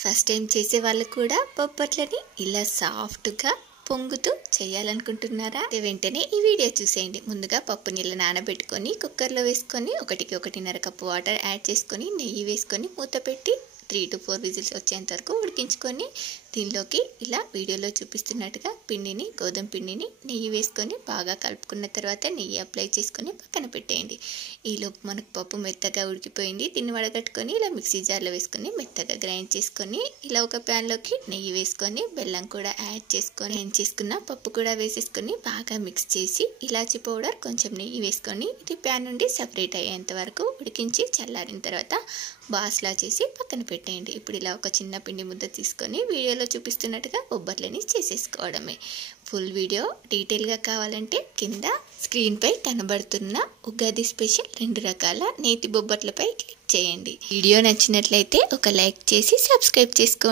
First time చేసే వాళ్ళు కూడా బొబ్బట్లని ఇలా సాఫ్ట్గా పొంగుతూ చేయాలనుకుంటున్నారా? వెంటనే ఈ వీడియో చూసేయండి. ముందుగా పప్పు నీళ్ళు నానబెట్టుకొని కుక్కర్లో వేసుకొని 1-1.5 కప్పు వాటర్ యాడ్ చేసుకొని నెయ్యి వేసుకొని మూత పెట్టి 3 to 4 విజిల్స్ వచ్చేంత వరకు ఉడికించుకొని దీనిలోకి ఇలా వీడియోలో చూపిస్తున్నట్టుగా పిండిని, గోధుమ పిండిని నెయ్యి వేసుకొని బాగా కలుపుకున్న తర్వాత నెయ్యి అప్లై చేసుకొని పక్కన పెట్టేయండి. ఈలోపు మనకు పప్పు మెత్తగా ఉడికిపోయింది. దీన్ని వడగట్టుకొని ఇలా మిక్సీ జార్లో వేసుకొని మెత్తగా గ్రైండ్ చేసుకొని ఇలా ఒక ప్యాన్లోకి నెయ్యి వేసుకొని బెల్లం కూడా యాడ్ చేసుకొని గ్రైండ్ చేసుకున్న పప్పు కూడా వేసేసుకొని బాగా మిక్స్ చేసి ఇలాచి పౌడర్ కొంచెం నెయ్యి వేసుకొని ఇది ప్యాన్ నుండి సపరేట్ అయ్యేంత వరకు ఉడికించి చల్లారిన తర్వాత బాస్లా చేసి పక్కన పెట్టేయండి. ఇప్పుడు ఇలా ఒక చిన్న పిండి ముద్ద తీసుకొని వీడియోలో చూపిస్తున్నట్టుగా బొబ్బట్లని చేసేసుకోవడమే. ఫుల్ వీడియో డీటెయిల్గా కావాలంటే కింద స్క్రీన్పై కనబడుతున్న ఉగాది స్పెషల్ 2 రకాల నేతి బొబ్బట్లపై క్లిక్ చేయండి. వీడియో నచ్చినట్లయితే ఒక లైక్ చేసి సబ్స్క్రైబ్ చేసుకోండి.